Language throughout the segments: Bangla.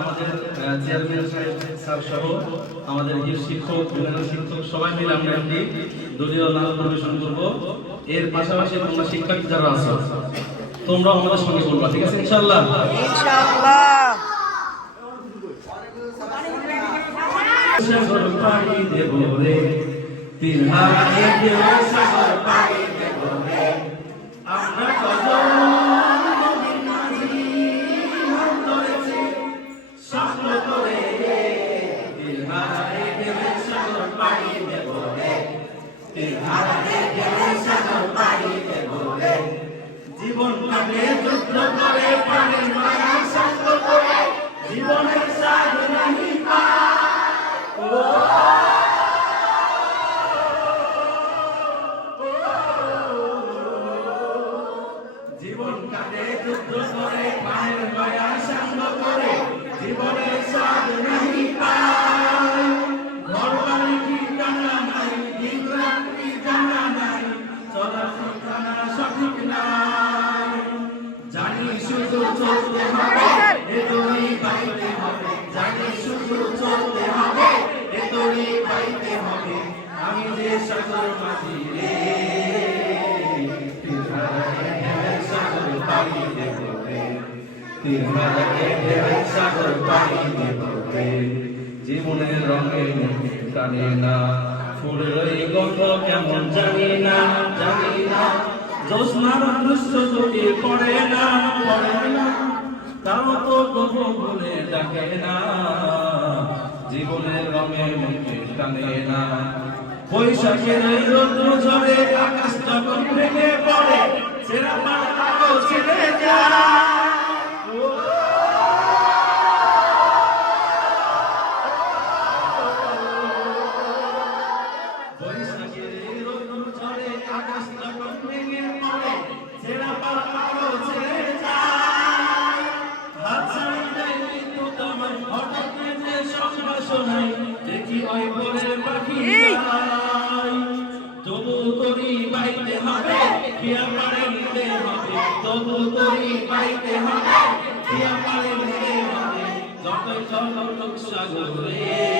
আমাদের চেয়ারম্যান সাহেব স্যার সহ আমাদের যে শিক্ষক শিক্ষক সবাই মিলে আমরা একটি দলীয় পরিবেশন করব। এর পাশাপাশি তোমরা শিক্ষার্থী যারা আছো তোমরাও আমাদের সঙ্গে বলবা ঠিক আছে? ইনশাআল্লাহ। ইনশাআল্লাহ। জীবন কাটে যুদ্ধ করে করে জীবনের নাই। জানি শুধু চলতে হবে এতই বাইতে হবে। জানি শুধু চলতে হবে এতই বাইতে হবে। আমি যে রে জীবনের রঙে কানে না, ফুলের গন্ধ কেমন জানি না জানি না। জ্যোৎস্নার দৃশ্য চোখে পড়ে না পড়ে না, তাও তো কবু বলে ডাকে না। জীবনের রঙে মুখে টানে না। বৈশাখের এই রৌদ্র ঝরে আকাশ যখন ভেঙে পড়ে, সেরা পাতাও ছেড়ে যায়। দেখি ওই ভোরের পাখি। তবু তরি বাইতে হবে কিয়া পারে নিতে হবে তবু তরি বাইতে হবে কিয়া পারে নিতে হবে যতই চলক সাগরে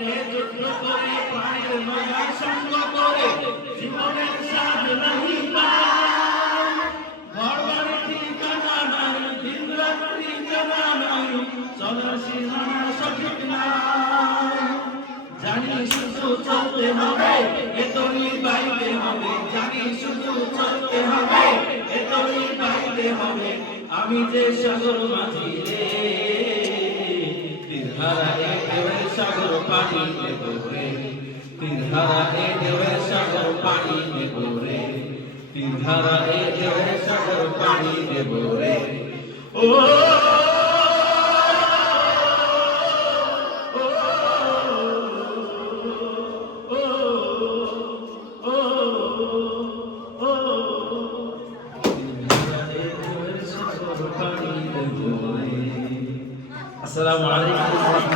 কাটে যুদ্ধ করে পানের মায়া সঙ্গ করে, জীবনের স্বাদ নাহি পায়। ঘর বাড়ি ঠিকানা নাই আমি যে সাগর মাঝি রে। সাগর পানি দেব রে তিনহারা এ ঢেউয়ের সাগর পানি দেব রে তিনহারা এ ঢেউয়ের সাগর পানি দেব ও